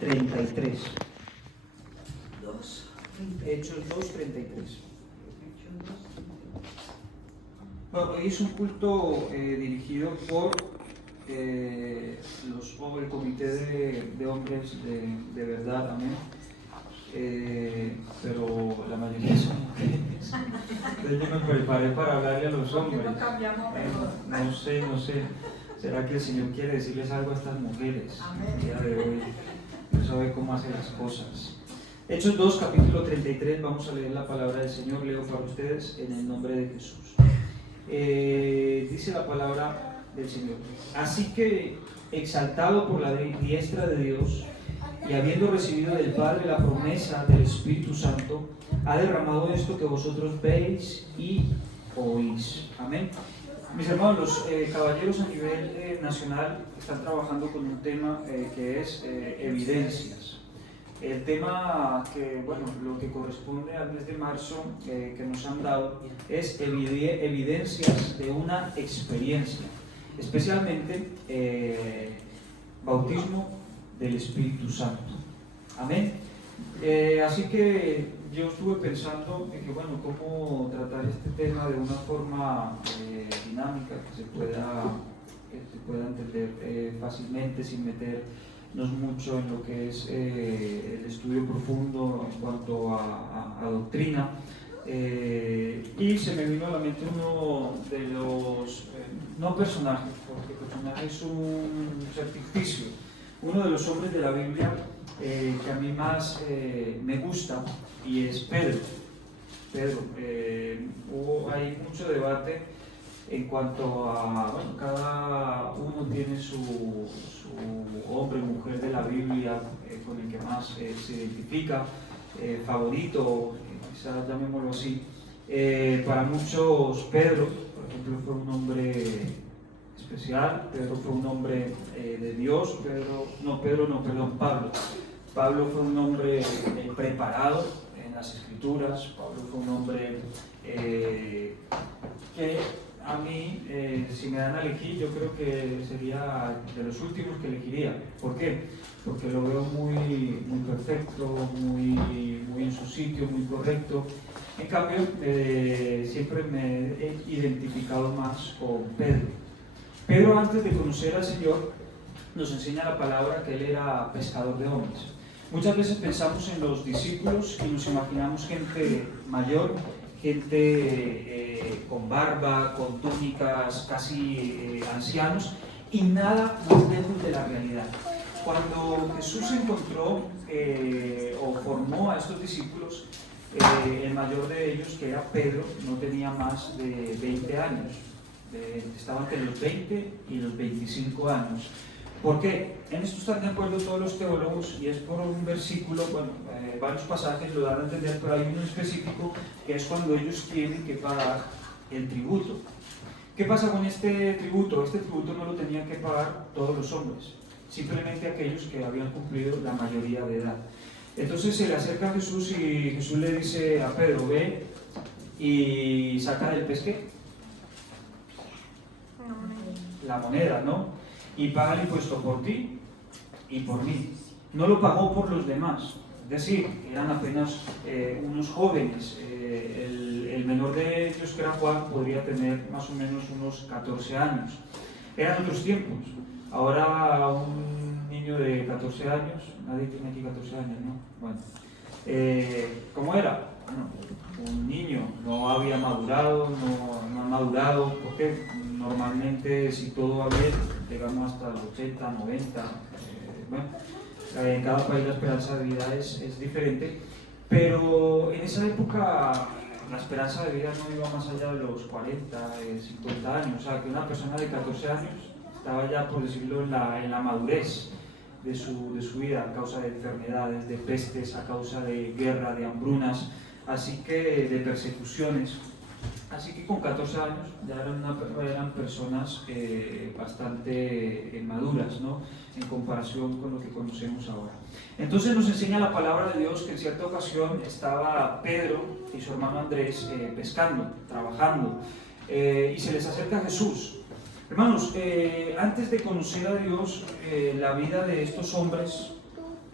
33. Hechos 2:33. Bueno, hoy es un culto dirigido por el comité de hombres de verdad, amén. Pero la mayoría son mujeres. Entonces yo me preparé para hablarle a los hombres. No sé. ¿Será que el Señor quiere decirles algo a estas mujeres el día de hoy? No sabe cómo hace las cosas. Hechos 2, capítulo 33, vamos a leer la palabra del Señor. Leo para ustedes en el nombre de Jesús. Dice la palabra del Señor: así que, exaltado por la diestra de Dios, y habiendo recibido del Padre la promesa del Espíritu Santo, ha derramado esto que vosotros veis y oís. Amén. Mis hermanos, los caballeros a nivel nacional están trabajando con un tema que es evidencias. El tema que, bueno, lo que corresponde al mes de marzo que nos han dado es evidencias de una experiencia, especialmente bautismo del Espíritu Santo. Amén. Así que yo estuve pensando en que, bueno, cómo tratar este tema de una forma dinámica, que se pueda entender fácilmente, sin meternos mucho en lo que es el estudio profundo en cuanto a doctrina. Y se me vino a la mente uno de los, no personajes, porque personaje es un ser ficticio, uno de los hombres de la Biblia que a mí más me gusta, y es Pedro. Hubo ahí mucho debate en cuanto a, bueno, cada uno tiene su hombre o mujer de la Biblia con el que más se identifica, favorito, quizás llamémoslo así. Para muchos, Pedro, por ejemplo, fue un hombre especial. Pedro fue un hombre de Dios. Pablo. Pablo fue un hombre preparado en las Escrituras. Pablo fue un hombre que a mí, si me dan a elegir, yo creo que sería de los últimos que elegiría. ¿Por qué? Porque lo veo muy perfecto, muy en su sitio, muy correcto. En cambio, siempre me he identificado más con Pedro. Pedro, antes de conocer al Señor, nos enseña la palabra que él era pescador de hombres. Muchas veces pensamos en los discípulos y nos imaginamos gente mayor, gente con barba, con túnicas, casi ancianos, y nada más lejos de la realidad. Cuando Jesús encontró o formó a estos discípulos, el mayor de ellos, que era Pedro, no tenía más de 20 años. Estaba entre los 20 y los 25 años. ¿Por qué? En esto están de acuerdo todos los teólogos, y es por un versículo, bueno, varios pasajes lo dan a entender, pero hay uno específico que es cuando ellos tienen que pagar el tributo. ¿Qué pasa con este tributo? Este tributo no lo tenían que pagar todos los hombres, simplemente aquellos que habían cumplido la mayoría de edad. Entonces se le acerca a Jesús y Jesús le dice a Pedro: ve y saca del pesque la moneda, ¿no? Y paga el impuesto por ti y por mí. No lo pagó por los demás, es decir, eran apenas unos jóvenes. El menor de ellos, que era Juan, podría tener más o menos unos 14 años. Eran otros tiempos. Ahora un niño de 14 años, nadie tiene aquí 14 años, ¿no? Bueno, ¿cómo era? Bueno, un niño, no había madurado, no ha madurado, porque normalmente, si todo va bien, llegamos hasta los 80, 90, bueno, en cada país la esperanza de vida es diferente, pero en esa época la esperanza de vida no iba más allá de los 40, 50 años, o sea, que una persona de 14 años estaba ya, por decirlo, en la madurez de su vida, a causa de enfermedades, de pestes, a causa de guerra, de hambrunas, así que de persecuciones. Así que con 14 años ya eran personas bastante maduras, ¿no?, en comparación con lo que conocemos ahora. Entonces nos enseña la palabra de Dios que en cierta ocasión estaba Pedro y su hermano Andrés pescando, trabajando, y se les acerca Jesús. Hermanos, antes de conocer a Dios, la vida de estos hombres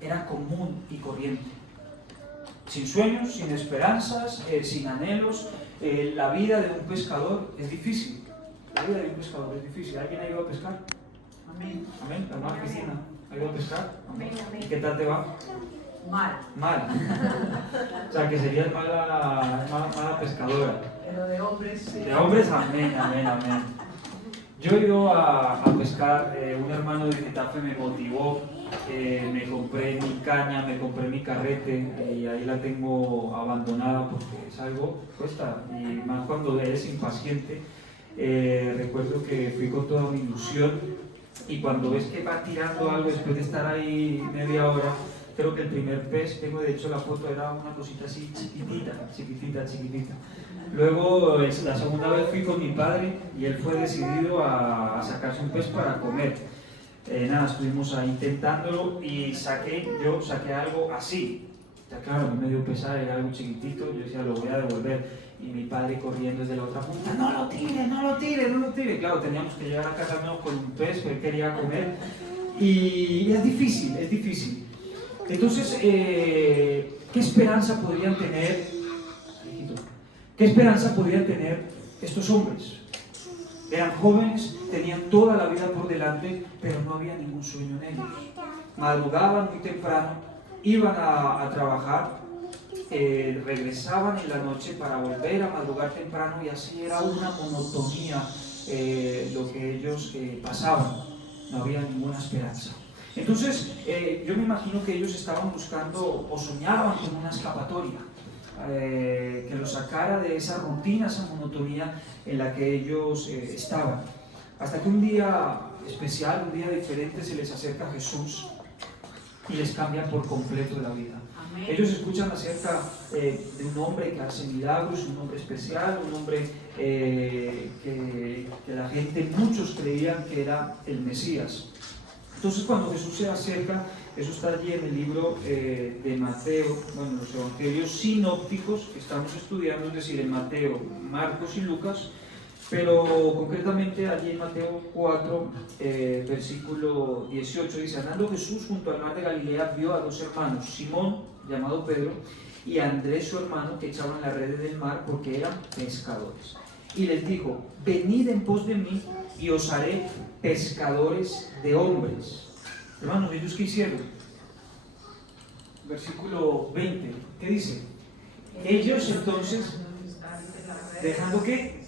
era común y corriente. Sin sueños, sin esperanzas, sin anhelos. La vida de un pescador es difícil. La vida de un pescador es difícil. ¿Alguien ha ido a pescar? Amén. Amén. La hermana Cristina, ¿ha ido a pescar? Amén, amén. ¿Y qué tal te va? Mal. Mal. O sea, que serías mala pescadora. Pero de hombres sí. De hombres, amén, amén, amén. Yo he ido a pescar, un hermano de Getafe me motivó, me compré mi caña, me compré mi carrete y ahí la tengo abandonada porque es algo cuesta, y más cuando eres impaciente. Recuerdo que fui con toda mi ilusión y cuando ves que va tirando algo después de estar ahí media hora, creo que el primer pez, tengo de hecho la foto, era una cosita así chiquitita. Luego la segunda vez fui con mi padre y él fue decidido a sacarse un pez para comer. Nada, estuvimos ahí intentándolo y yo saqué algo así. Ya claro, a mí me dio pesar, era algo chiquitito, yo decía lo voy a devolver. Y mi padre corriendo desde la otra punta, no lo tire. Claro, teníamos que llegar a casa no con un pez, pero él quería comer. Y es difícil. Entonces, ¿qué esperanza podrían tener? ¿Qué esperanza podrían tener estos hombres? Eran jóvenes, tenían toda la vida por delante, pero no había ningún sueño en ellos. Madrugaban muy temprano, iban a trabajar, regresaban en la noche para volver a madrugar temprano y así era una monotonía lo que ellos pasaban. No había ninguna esperanza. Entonces, yo me imagino que ellos estaban buscando o soñaban con una escapatoria. Que los sacara de esa rutina, esa monotonía en la que ellos estaban. Hasta que un día especial, un día diferente, se les acerca Jesús y les cambia por completo la vida. Amén. Ellos escuchan acerca de un hombre que hace milagros, un hombre especial, un hombre que la gente, muchos creían que era el Mesías. Entonces cuando Jesús se acerca, eso está allí en el libro de Mateo, bueno, los evangelios sinópticos que estamos estudiando, es decir, en Mateo, Marcos y Lucas, pero concretamente allí en Mateo 4, versículo 18, dice: andando Jesús junto al mar de Galilea, vio a dos hermanos, Simón, llamado Pedro, y a Andrés su hermano, que echaban las redes del mar porque eran pescadores. Y les dijo: venid en pos de mí y os haré pescadores de hombres. Hermanos, ¿ellos qué hicieron? Versículo 20, ¿qué dice? Ellos entonces, ¿dejando qué?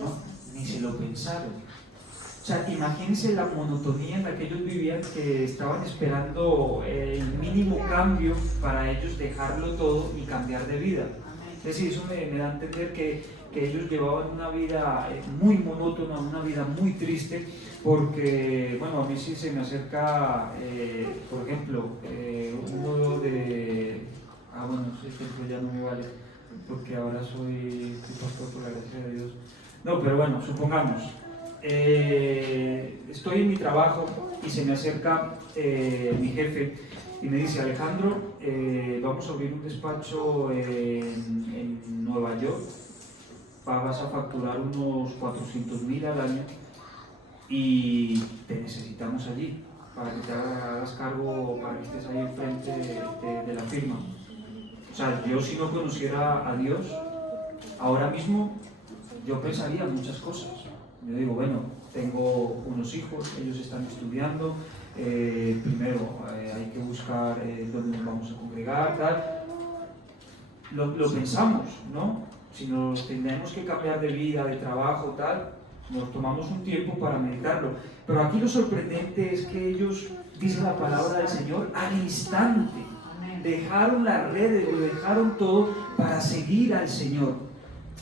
No, ni se lo pensaron. O sea, imagínense la monotonía en la que ellos vivían, que estaban esperando el mínimo cambio para ellos dejarlo todo y cambiar de vida. Es decir, eso me da a entender que ellos llevaban una vida muy monótona, una vida muy triste, porque, bueno, a mí sí se me acerca, por ejemplo, uno de... bueno, este ya no me vale, porque ahora soy pastor por la gracia de Dios. No, pero bueno, supongamos, estoy en mi trabajo y se me acerca mi jefe y me dice: Alejandro, vamos a abrir un despacho en Nueva York, vas a facturar unos 400.000 al año y te necesitamos allí para que te hagas cargo, para que estés ahí al frente de la firma. O sea, yo si no conociera a Dios, ahora mismo yo pensaría muchas cosas. Yo digo, bueno, tengo unos hijos, ellos están estudiando, primero hay que buscar dónde nos vamos a congregar, tal. Lo pensamos, ¿no? Si nos tenemos que cambiar de vida, de trabajo, tal, nos tomamos un tiempo para meditarlo. Pero aquí lo sorprendente es que ellos, dice la palabra del Señor, al instante dejaron las redes, lo dejaron todo para seguir al Señor.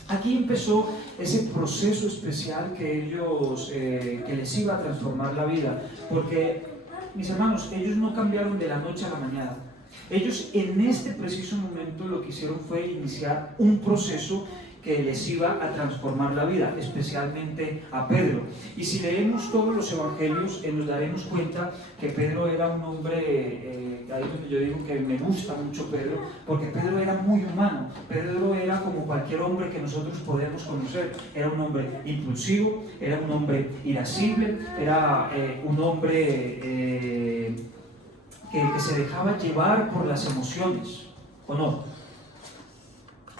Aquí empezó ese proceso especial que ellos, que les iba a transformar la vida, porque, mis hermanos, ellos no cambiaron de la noche a la mañana. Ellos en este preciso momento lo que hicieron fue iniciar un proceso que les iba a transformar la vida, especialmente a Pedro. Y si leemos todos los evangelios, nos daremos cuenta que Pedro era un hombre, ahí es donde yo digo que me gusta mucho Pedro, porque Pedro era muy humano. Pedro era como cualquier hombre que nosotros podemos conocer. Era un hombre impulsivo, era un hombre irascible, era un hombre que se dejaba llevar por las emociones, ¿o no?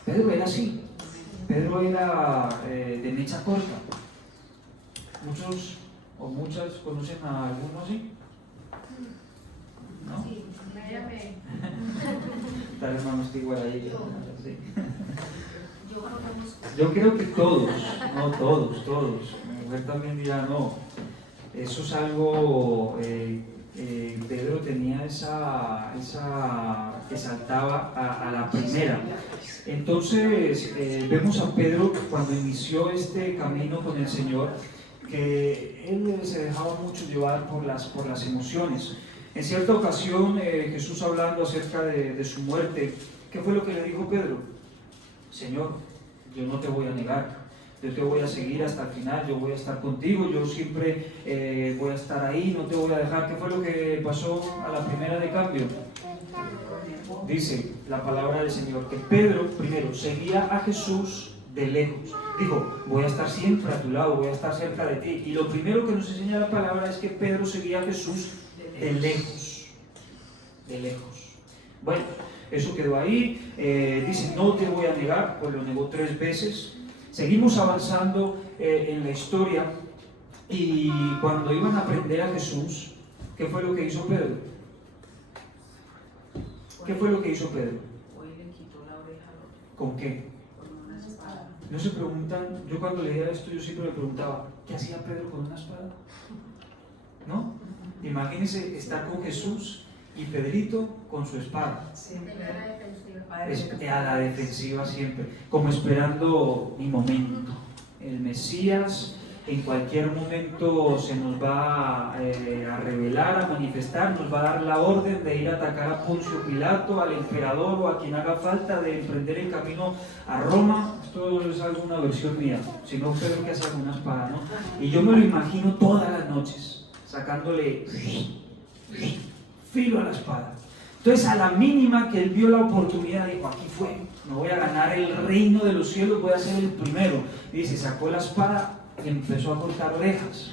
Pedro era así. Pedro era de mecha corta. Muchos o muchas conocen a alguno así, ¿no? Sí, me. Tal hermano está igual ahí. Sí. Yo conozco. Yo creo que todos, no todos, todos. Mi mujer también dirá, no. Eso es algo, Pedro tenía esa que saltaba a la primera. Entonces, vemos a Pedro cuando inició este camino con el Señor, que él se dejaba mucho llevar por las emociones. En cierta ocasión, Jesús hablando acerca de su muerte, ¿qué fue lo que le dijo Pedro? Señor, yo no te voy a negar, yo te voy a seguir hasta el final, yo voy a estar contigo, yo siempre voy a estar ahí, no te voy a dejar. ¿Qué fue lo que pasó a la primera de cambio? Dice la palabra del Señor que Pedro primero seguía a Jesús de lejos. Dijo, voy a estar siempre a tu lado, voy a estar cerca de ti. Y lo primero que nos enseña la palabra es que Pedro seguía a Jesús de lejos. De lejos. Bueno, eso quedó ahí. Dice, no te voy a negar, pues lo negó 3 veces. Seguimos avanzando en la historia. Y cuando iban a prender a Jesús, ¿qué fue lo que hizo Pedro? ¿Qué fue lo que hizo Pedro? Hoy le quitó la oreja al otro ¿Con qué? con una espada. No se preguntan, yo cuando leía esto yo siempre me preguntaba, ¿qué hacía Pedro con una espada? ¿No? Imagínense estar con Jesús y Pedrito con su espada. Siempre A la defensiva siempre, como esperando mi momento. El Mesías en cualquier momento se nos va a revelar, a manifestar, nos va a dar la orden de ir a atacar a Poncio Pilato, al emperador o a quien haga falta, de emprender el camino a Roma. Esto es alguna versión mía, si no Pedro que hace con una espada, ¿no? Y yo me lo imagino todas las noches, sacándole filo a la espada. Entonces a la mínima que él vio la oportunidad, dijo, aquí fue, me voy a ganar el reino de los cielos, voy a ser el primero. Y dice, sacó la espada y empezó a cortar orejas,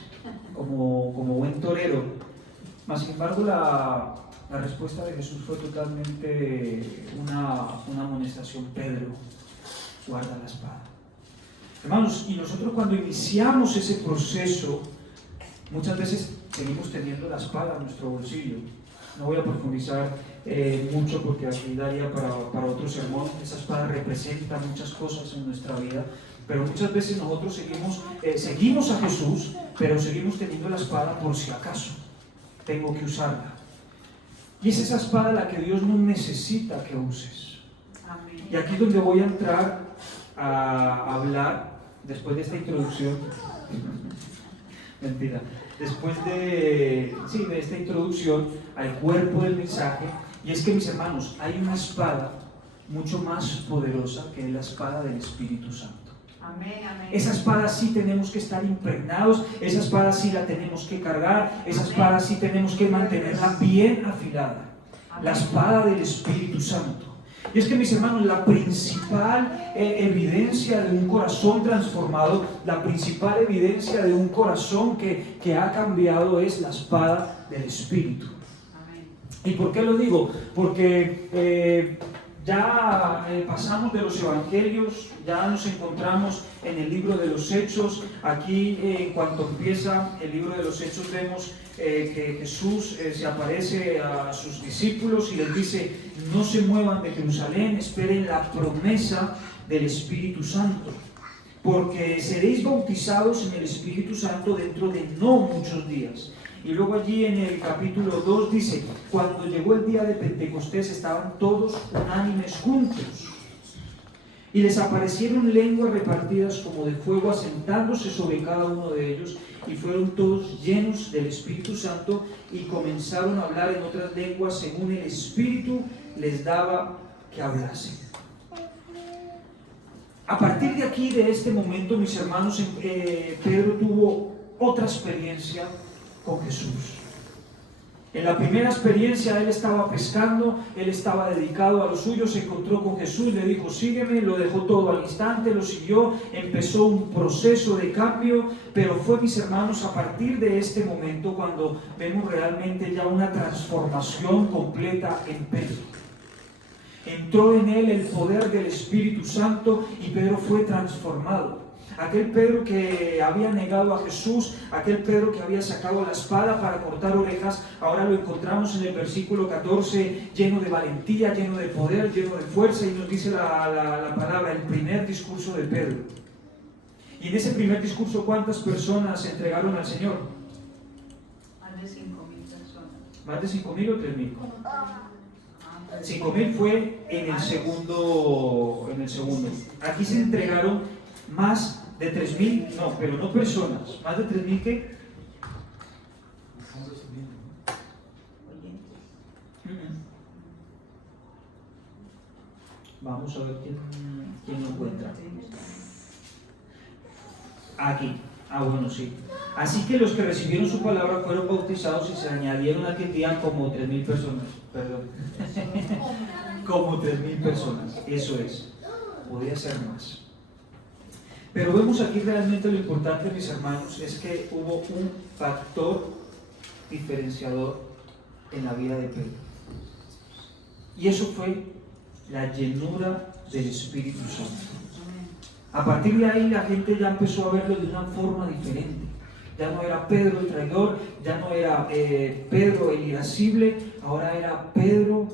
como buen torero. Mas sin embargo la respuesta de Jesús fue totalmente una amonestación. Pedro, guarda la espada. Hermanos, y nosotros cuando iniciamos ese proceso, muchas veces seguimos teniendo la espada en nuestro bolsillo. No voy a profundizar mucho porque aquí daría para otro sermón. Esa espada representa muchas cosas en nuestra vida, pero muchas veces nosotros seguimos a Jesús, pero seguimos teniendo la espada por si acaso tengo que usarla. Y es esa espada la que Dios no necesita que uses. Amén. Y aquí es donde voy a entrar a hablar, después de esta introducción, mentira, después de esta introducción al cuerpo del mensaje. Y es que, mis hermanos, hay una espada mucho más poderosa que es la espada del Espíritu Santo. Amén, amén. Esa espada sí tenemos que estar impregnados, esa espada sí la tenemos que cargar, esa espada sí tenemos que mantenerla bien afilada. La espada del Espíritu Santo. Y es que, mis hermanos, la principal evidencia de un corazón transformado, la principal evidencia de un corazón que ha cambiado es la espada del Espíritu. Amén. ¿Y por qué lo digo? Porque ya pasamos de los evangelios, ya nos encontramos en el libro de los Hechos. Aquí, en cuanto empieza el libro de los Hechos, vemos que Jesús se aparece a sus discípulos y les dice: no se muevan de Jerusalén, esperen la promesa del Espíritu Santo, porque seréis bautizados en el Espíritu Santo dentro de no muchos días. Y luego allí en el capítulo 2 dice: cuando llegó el día de Pentecostés estaban todos unánimes juntos, y les aparecieron lenguas repartidas como de fuego, asentándose sobre cada uno de ellos, y fueron todos llenos del Espíritu Santo y comenzaron a hablar en otras lenguas según el Espíritu les daba que hablasen. A partir de aquí, de este momento, mis hermanos, Pedro tuvo otra experiencia con Jesús. En la primera experiencia él estaba pescando, él estaba dedicado a lo suyo, se encontró con Jesús, le dijo sígueme, lo dejó todo al instante, lo siguió, empezó un proceso de cambio, pero fue, mis hermanos, a partir de este momento cuando vemos realmente ya una transformación completa en Pedro. Entró en él el poder del Espíritu Santo y Pedro fue transformado. Aquel Pedro que había negado a Jesús, aquel Pedro que había sacado la espada para cortar orejas, ahora lo encontramos en el versículo 14 lleno de valentía, lleno de poder, lleno de fuerza, y nos dice la palabra, el primer discurso de Pedro. Y en ese primer discurso, ¿cuántas personas se entregaron al Señor? Más de 5,000 personas. ¿Más de 5,000 o 3,000? 5,000 fue en el segundo. Aquí se entregaron más de 3,000, no, pero no personas. ¿Más de 3,000 qué? Vamos a ver quién lo encuentra. Aquí. Bueno, sí. Así que los que recibieron su palabra fueron bautizados y se añadieron aquel día como 3,000 personas. Perdón. Como 3,000 personas. Eso es. Podría ser más. Pero vemos aquí realmente lo importante, mis hermanos, es que hubo un factor diferenciador en la vida de Pedro. Y eso fue la llenura del Espíritu Santo. A partir de ahí la gente ya empezó a verlo de una forma diferente. Ya no era Pedro el traidor, ya no era Pedro el irascible, ahora era Pedro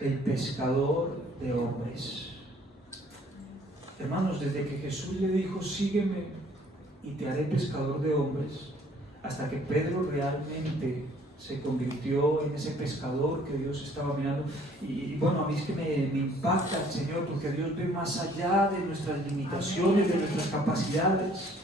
el pescador de hombres. Hermanos, desde que Jesús le dijo, sígueme y te haré pescador de hombres, hasta que Pedro realmente se convirtió en ese pescador que Dios estaba mirando. Y bueno, a mí es que me impacta el Señor, porque Dios ve más allá de nuestras limitaciones, de nuestras capacidades.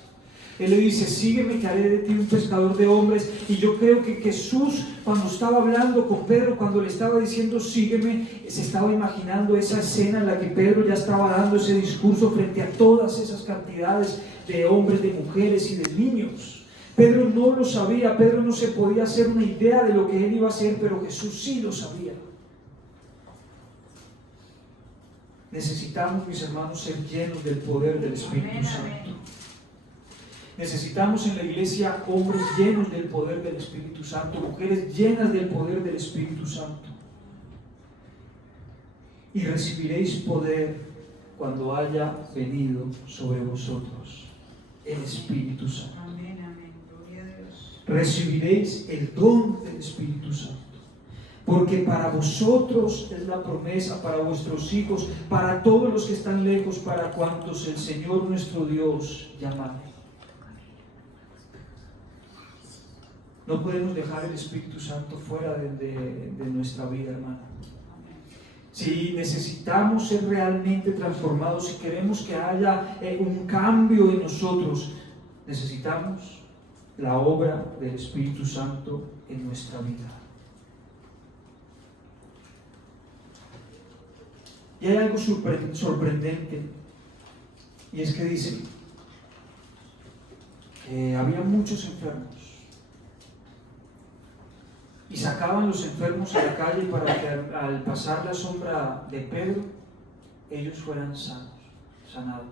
Él le dice, sígueme que haré de ti un pescador de hombres. Y yo creo que Jesús, cuando estaba hablando con Pedro, cuando le estaba diciendo sígueme, se estaba imaginando esa escena en la que Pedro ya estaba dando ese discurso frente a todas esas cantidades de hombres, de mujeres y de niños. Pedro no lo sabía, Pedro no se podía hacer una idea de lo que él iba a hacer, pero Jesús sí lo sabía. Necesitamos, mis hermanos, ser llenos del poder del Espíritu Santo. Necesitamos en la iglesia hombres llenos del poder del Espíritu Santo, mujeres llenas del poder del Espíritu Santo. Y recibiréis poder cuando haya venido sobre vosotros el Espíritu Santo. Amén, amén. Gloria a Dios. Recibiréis el don del Espíritu Santo. Porque para vosotros es la promesa, para vuestros hijos, para todos los que están lejos, para cuantos el Señor nuestro Dios llama. No podemos dejar el Espíritu Santo fuera de nuestra vida, hermano. Si necesitamos ser realmente transformados, si queremos que haya un cambio en nosotros, necesitamos la obra del Espíritu Santo en nuestra vida. Y hay algo sorprendente, y es que dice que había muchos enfermos. Y sacaban los enfermos a la calle para que al pasar la sombra de Pedro, ellos fueran sanados.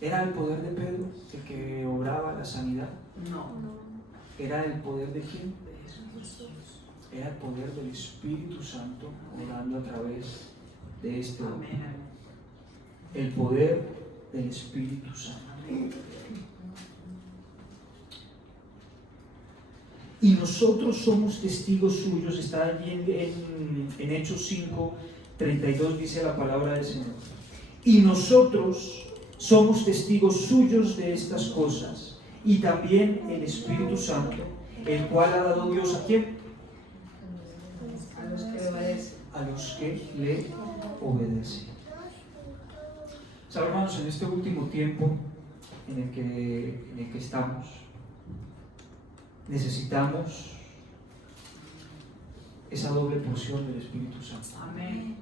¿Era el poder de Pedro el que obraba la sanidad? No. ¿Era el poder de quién? Era el poder del Espíritu Santo obrando a través de este hombre. El poder del Espíritu Santo. Y nosotros somos testigos suyos. Está allí en Hechos 5:32 dice la palabra del Señor. Y nosotros somos testigos suyos de estas cosas, y también el Espíritu Santo, el cual ha dado Dios ¿a quién? A los que obedecen. A los que le obedecen. ¿Saben, hermanos? En este último tiempo en el que estamos, necesitamos esa doble porción del Espíritu Santo. Amén.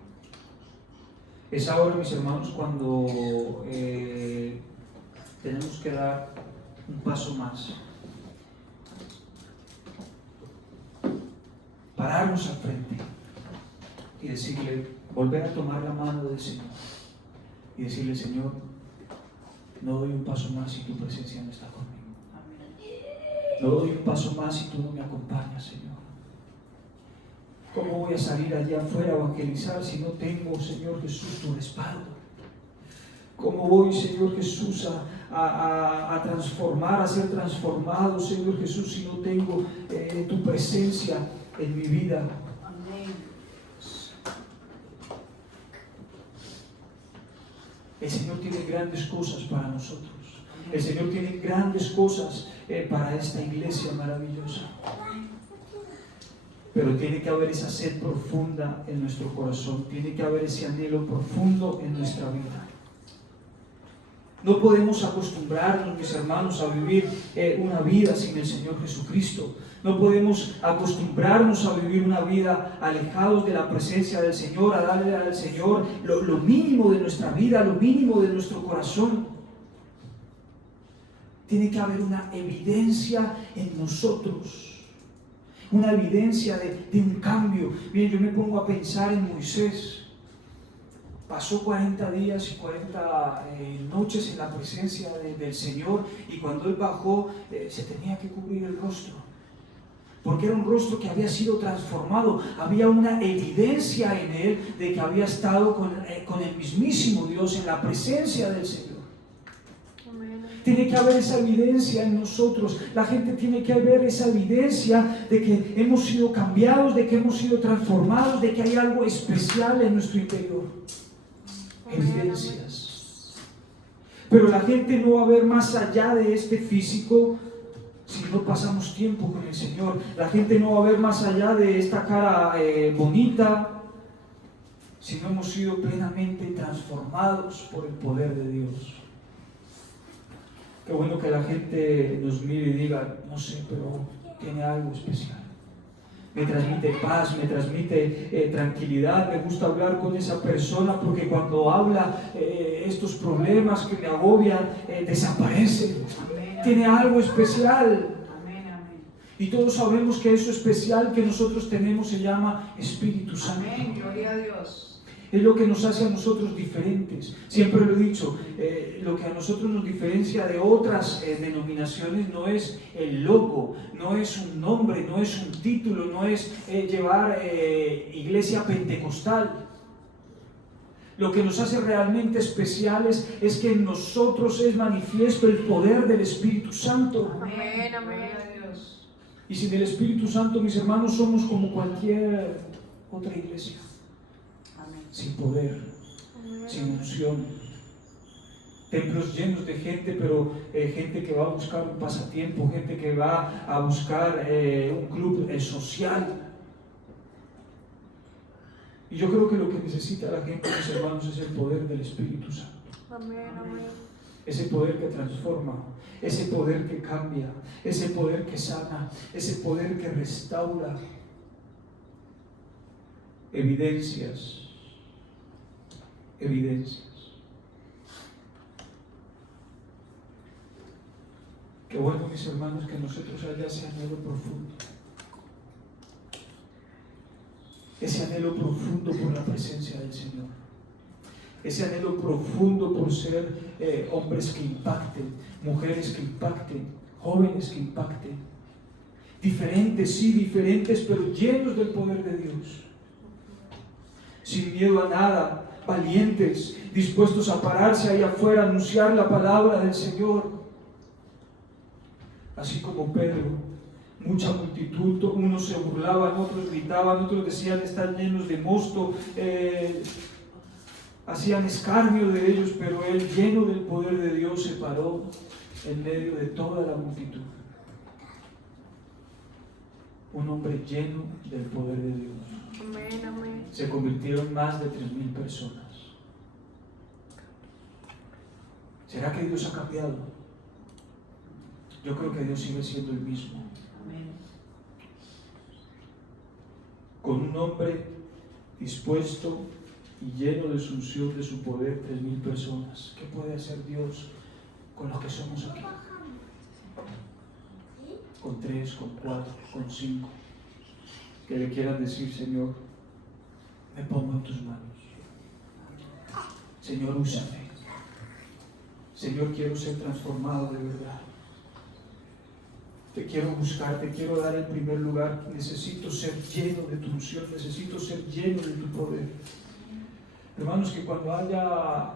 Es ahora, mis hermanos, cuando tenemos que dar un paso más pararnos al frente y decirle, volver a tomar la mano del Señor y decirle, Señor, no doy un paso más si tu presencia no está conmigo. No doy un paso más si tú no me acompañas, Señor. ¿Cómo voy a salir allá afuera a evangelizar si no tengo, Señor Jesús, tu respaldo? ¿Cómo voy, Señor Jesús, a transformar, a ser transformado, Señor Jesús, si no tengo tu presencia en mi vida? Amén. El Señor tiene grandes cosas para nosotros. El Señor tiene grandes cosas para esta iglesia maravillosa. Pero tiene que haber esa sed profunda en nuestro corazón. Tiene que haber ese anhelo profundo en nuestra vida. No podemos acostumbrarnos, mis hermanos, a vivir una vida sin el Señor Jesucristo. No podemos acostumbrarnos a vivir una vida alejados de la presencia del Señor, a darle al Señor lo mínimo de nuestra vida, lo mínimo de nuestro corazón. Tiene que haber una evidencia en nosotros, una evidencia de un cambio. Miren, yo me pongo a pensar en Moisés. Pasó 40 días y 40 noches en la presencia del Señor, y cuando Él bajó se tenía que cubrir el rostro, porque era un rostro que había sido transformado. Había una evidencia en Él de que había estado con el mismísimo Dios en la presencia del Señor. Tiene que haber esa evidencia en nosotros. La gente tiene que ver esa evidencia de que hemos sido cambiados, de que hemos sido transformados, de que hay algo especial en nuestro interior. Evidencias. Pero la gente no va a ver más allá de este físico si no pasamos tiempo con el Señor. La gente no va a ver más allá de esta cara bonita si no hemos sido plenamente transformados por el poder de Dios. Qué bueno que la gente nos mire y diga, no sé, pero tiene algo especial. Me transmite paz, me transmite tranquilidad. Me gusta hablar con esa persona porque cuando habla estos problemas que me agobian desaparecen. Tiene algo especial. Y todos sabemos que eso especial que nosotros tenemos se llama Espíritu Santo. Amén, gloria a Dios. Es lo que nos hace a nosotros diferentes. Siempre lo he dicho, lo que a nosotros nos diferencia de otras denominaciones no es el logo, no es un nombre, no es un título, no es llevar iglesia pentecostal. Lo que nos hace realmente especiales es que en nosotros es manifiesto el poder del Espíritu Santo. Amén, gloria a Dios. Y sin el Espíritu Santo, mis hermanos, somos como cualquier otra iglesia. Sin poder, sin unción, templos llenos de gente, pero gente que va a buscar un pasatiempo, gente que va a buscar un club social. Y yo creo que lo que necesita la gente, mis hermanos, es el poder del Espíritu Santo. Ese poder que transforma, ese poder que cambia, ese poder que sana, ese poder que restaura. Evidencias. Qué bueno, mis hermanos, que nosotros haya ese anhelo profundo. Ese anhelo profundo por la presencia del Señor. Ese anhelo profundo por ser hombres que impacten, mujeres que impacten, jóvenes que impacten. Diferentes, sí, diferentes, pero llenos del poder de Dios. Sin miedo a nada. Valientes, dispuestos a pararse ahí afuera, a anunciar la palabra del Señor. Así como Pedro, mucha multitud, unos se burlaban, otros gritaban, otros decían están llenos de mosto, hacían escarnio de ellos, pero él, lleno del poder de Dios, se paró en medio de toda la multitud. Un hombre lleno del poder de Dios. Amén, amén. Se convirtieron más de 3,000 personas. ¿Será que Dios ha cambiado? Yo creo que Dios sigue siendo el mismo. Amén. Con un hombre dispuesto y lleno de su unción, de su poder, 3,000 personas. ¿Qué puede hacer Dios con los que somos aquí? Con 3, con 4, con 5. que le quieran decir: Señor, me pongo en tus manos. Señor, úsame. Señor, quiero ser transformado de verdad. Te quiero buscar, te quiero dar el primer lugar. Necesito ser lleno de tu unción, necesito ser lleno de tu poder. Hermanos, que cuando haya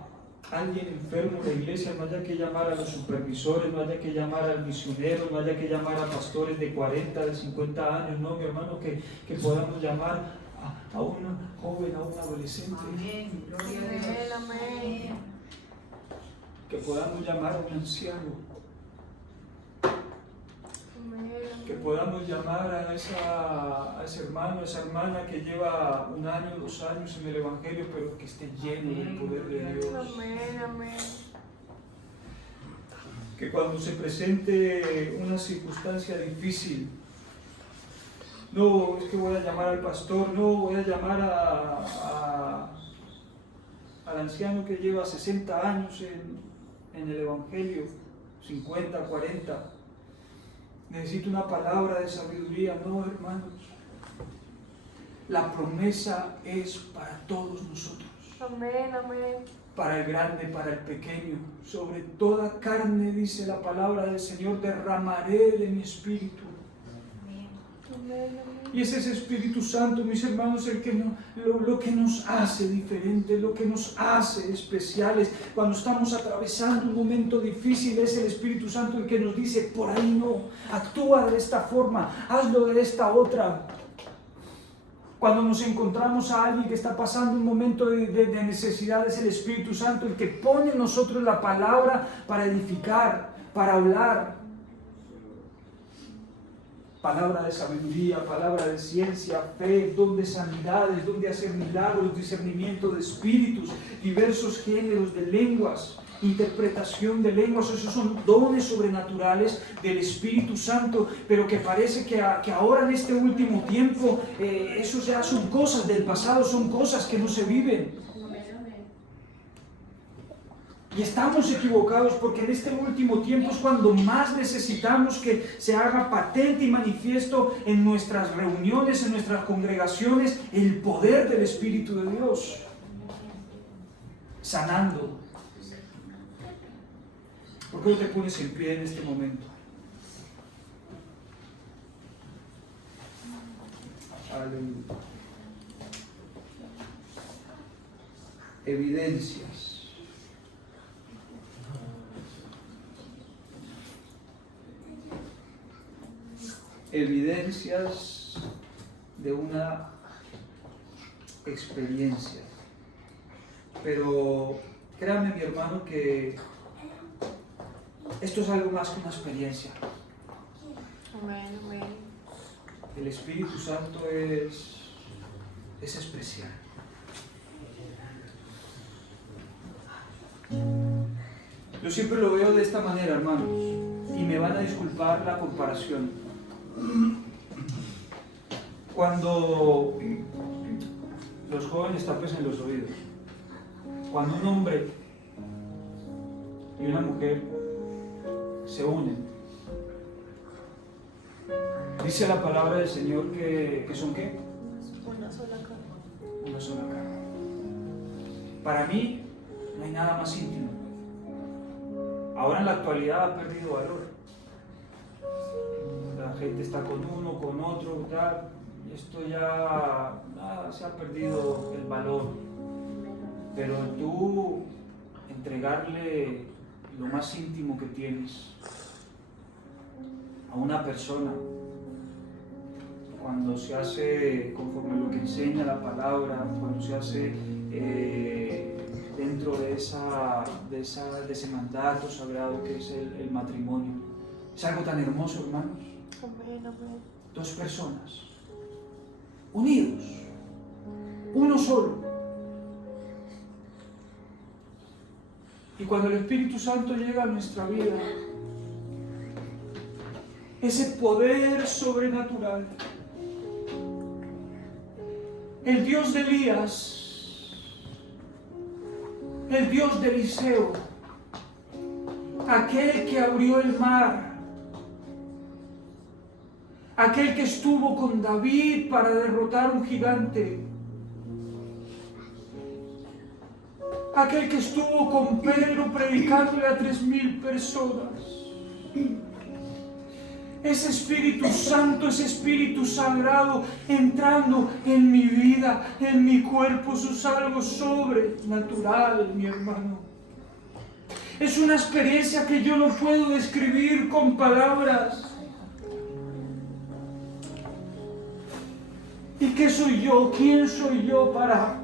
alguien enfermo en la iglesia, no haya que llamar a los supervisores, no haya que llamar al misionero, no haya que llamar a pastores de 40, de 50 años, no, mi hermano, que podamos llamar a una joven, a un adolescente. Amén. Gloria a Dios. Amén. Que podamos llamar a un anciano. Que podamos llamar a ese hermano, a esa hermana que lleva 1 año, 2 años en el Evangelio, pero que esté lleno del poder de Dios. Amén, amén. Que cuando se presente una circunstancia difícil, no es que voy a llamar al pastor, no voy a llamar al anciano que lleva 60 años en el Evangelio, 50, 40. Necesito una palabra de sabiduría. No, hermanos. La promesa es para todos nosotros. Amén, amén. Para el grande, para el pequeño. Sobre toda carne, dice la palabra del Señor, derramaré de mi espíritu. Amén, amén. Y es ese Espíritu Santo, mis hermanos, el que lo que nos hace diferentes, lo que nos hace especiales. Cuando estamos atravesando un momento difícil, es el Espíritu Santo el que nos dice: por ahí no, actúa de esta forma, hazlo de esta otra. Cuando nos encontramos a alguien que está pasando un momento de necesidad, es el Espíritu Santo el que pone en nosotros la palabra para edificar, para hablar. Palabra de sabiduría, palabra de ciencia, fe, don de sanidades, don de hacer milagros, discernimiento de espíritus, diversos géneros de lenguas, interpretación de lenguas. Esos son dones sobrenaturales del Espíritu Santo, pero que parece que ahora en este último tiempo esos ya son cosas del pasado, son cosas que no se viven. Y estamos equivocados, porque en este último tiempo es cuando más necesitamos que se haga patente y manifiesto en nuestras reuniones, en nuestras congregaciones, el poder del Espíritu de Dios. Sanando. ¿Por qué no te pones en pie en este momento? Aleluya. Evidencias. Evidencias de una experiencia. Pero créame, mi hermano, que esto es algo más que una experiencia. Amén, amén. El Espíritu Santo es especial. Yo siempre lo veo de esta manera, hermanos, y me van a disculpar la comparación. Cuando los jóvenes tapen los oídos, cuando un hombre y una mujer se unen, dice la palabra del Señor que son ¿qué? Una sola carne. Una sola carne. Para mí no hay nada más íntimo. Ahora en la actualidad ha perdido valor. La gente está con uno, con otro, tal. Esto ya se ha perdido el valor. Pero tú entregarle lo más íntimo que tienes a una persona, cuando se hace conforme lo que enseña la palabra, cuando se hace dentro de ese mandato sagrado que es el matrimonio, es algo tan hermoso, hermanos. Amén, amén. 2 personas unidos, uno solo. Y cuando el Espíritu Santo llega a nuestra vida, ese poder sobrenatural, el Dios de Elías, el Dios de Eliseo, aquel que abrió el mar, aquel que estuvo con David para derrotar un gigante, aquel que estuvo con Pedro predicándole a 3.000 personas. Ese Espíritu Santo, ese Espíritu Sagrado entrando en mi vida, en mi cuerpo, eso es algo sobrenatural, mi hermano. Es una experiencia que yo no puedo describir con palabras. ¿Y qué soy yo? ¿Quién soy yo para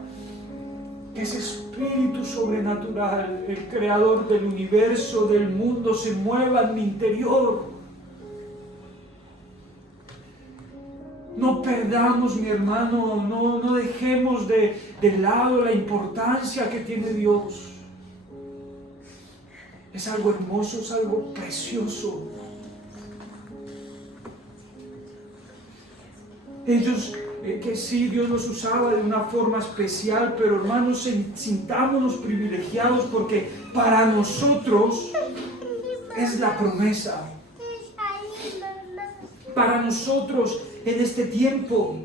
que ese Espíritu sobrenatural, el Creador del universo, del mundo, se mueva en mi interior? No perdamos, mi hermano, no dejemos de lado la importancia que tiene Dios. Es algo hermoso, es algo precioso. Ellos, que sí, Dios los usaba de una forma especial, pero hermanos, sintámonos privilegiados porque para nosotros es la promesa. Para nosotros en este tiempo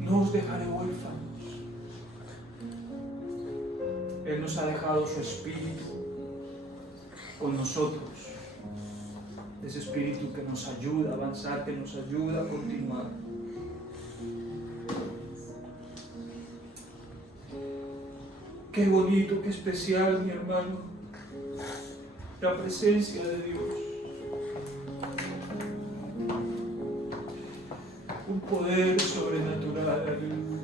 no os dejaré huérfanos. Él nos ha dejado su Espíritu con nosotros, ese Espíritu que nos ayuda a avanzar, que nos ayuda a continuar. Qué bonito, qué especial, mi hermano, la presencia de Dios. Un poder sobrenatural, aleluya.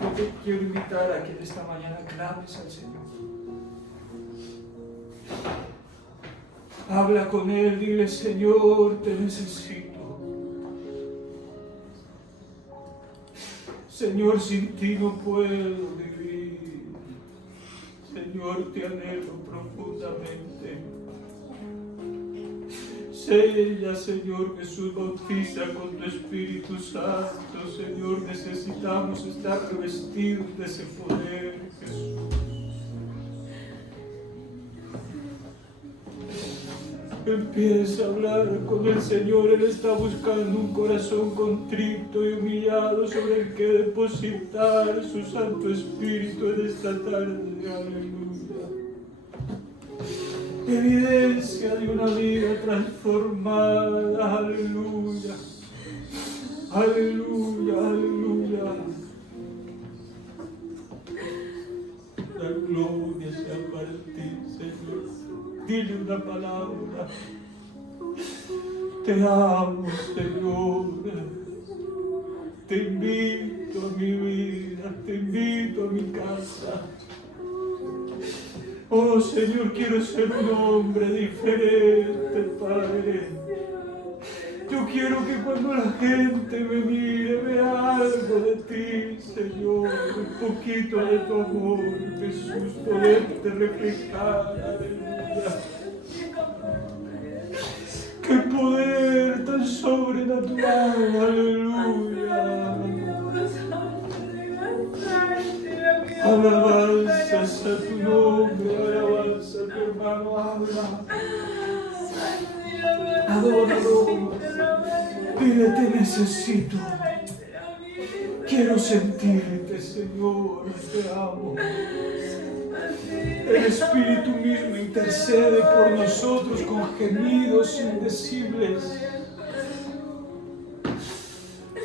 Yo te quiero invitar a que en esta mañana clames al Señor. Habla con Él, dile: Señor, te necesito. Señor, sin ti no puedo vivir. Señor, te anhelo profundamente. Sella, Señor Jesús, bautiza con tu Espíritu Santo. Señor, necesitamos estar revestidos de ese poder, Jesús. Empieza a hablar con el Señor. Él está buscando un corazón contrito y humillado sobre el que depositar su Santo Espíritu en esta tarde. Aleluya. Evidencia de una vida transformada. Aleluya. Aleluya, aleluya. La gloria sea para ti, Señor. Dile una palabra. Te amo, Señor. Te invito a mi vida, te invito a mi casa. Oh, Señor, quiero ser un hombre diferente, Padre. Yo quiero que cuando la gente me mire, vea algo de ti, Señor. Un poquito de tu amor, Jesús, poderte reflejar. Aleluya. ¡Qué poder tan sobrenatural! ¡Aleluya! Alabanzas a tu nombre, alabanza a tu hermano, habla. Adóralo. Dile: te necesito. Quiero sentirte, Señor, te amo. El Espíritu mismo intercede por nosotros con gemidos indecibles.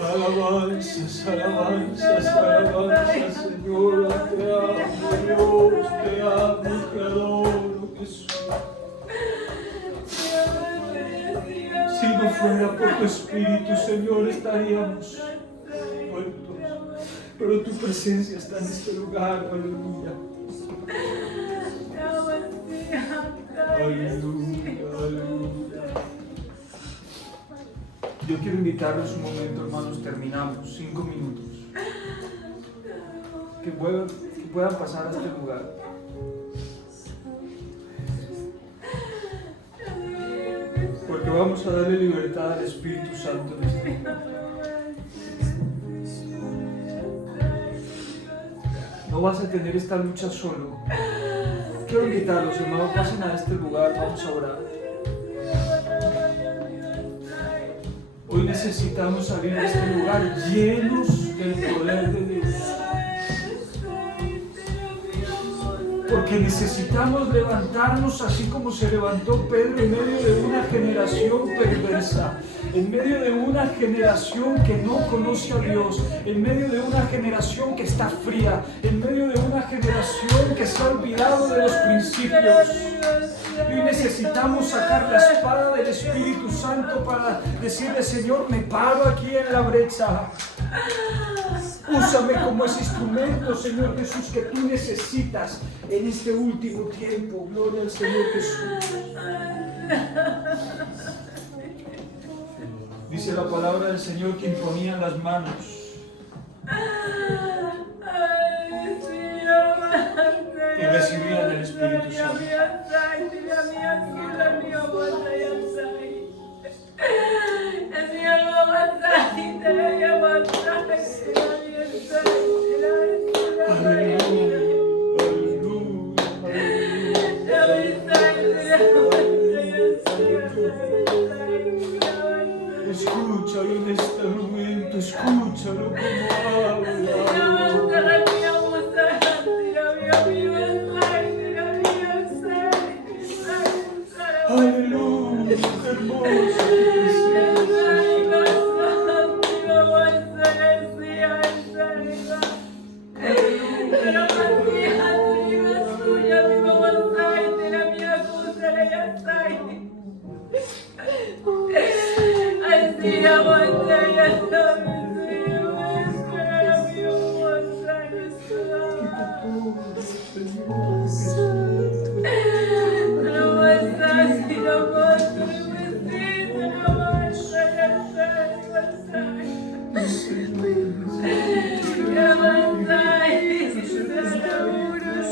Alabanzas, alabanzas, alabanzas, Señor, te amo, Dios, te amo, te adoro, Jesús. Si no fuera por tu Espíritu, Señor, estaríamos muertos. Pero tu presencia está en este lugar, aleluya. Aleluya, aleluya. Yo quiero invitarlos un momento, hermanos, terminamos, 5 minutos. Que puedan pasar a este lugar. Porque vamos a darle libertad al Espíritu Santo en este momento. No vas a tener esta lucha solo. Quiero invitarlos, hermanos, pasen a este lugar, vamos a orar. hoy necesitamos salir de este lugar llenos del poder de Dios. Porque necesitamos levantarnos así como se levantó Pedro en medio de una generación perversa, en medio de una generación que no conoce a Dios, en medio de una generación que está fría, en medio de una generación que se ha olvidado de los principios. Y hoy necesitamos sacar la espada del Espíritu Santo para decirle: Señor, me paro aquí en la brecha. Úsame como ese instrumento, Señor Jesús, que tú necesitas en este último tiempo. Gloria al Señor Jesús. Dice la palabra del Señor que imponían las manos y recibían el Espíritu Santo. Escúchalo en este momento, escúchalo como habla. Aleluya, hermoso.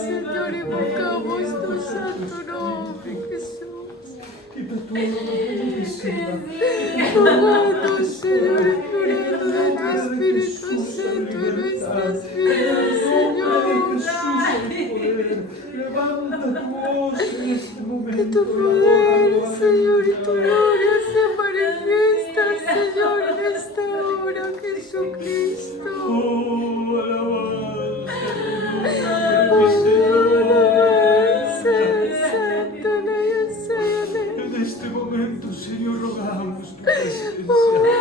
Señor, invocamos tu santo nombre, Jesús. Amado Señor, implorando de tu Espíritu Santo en nuestras vidas, Señor. Levanta tu voz en este momento. Que tu poder, Señor, y tu gloria se manifiesta, Señor, en esta hora, Jesucristo. Oh, alabanza. En este momento, Señor, rogamos tu presencia.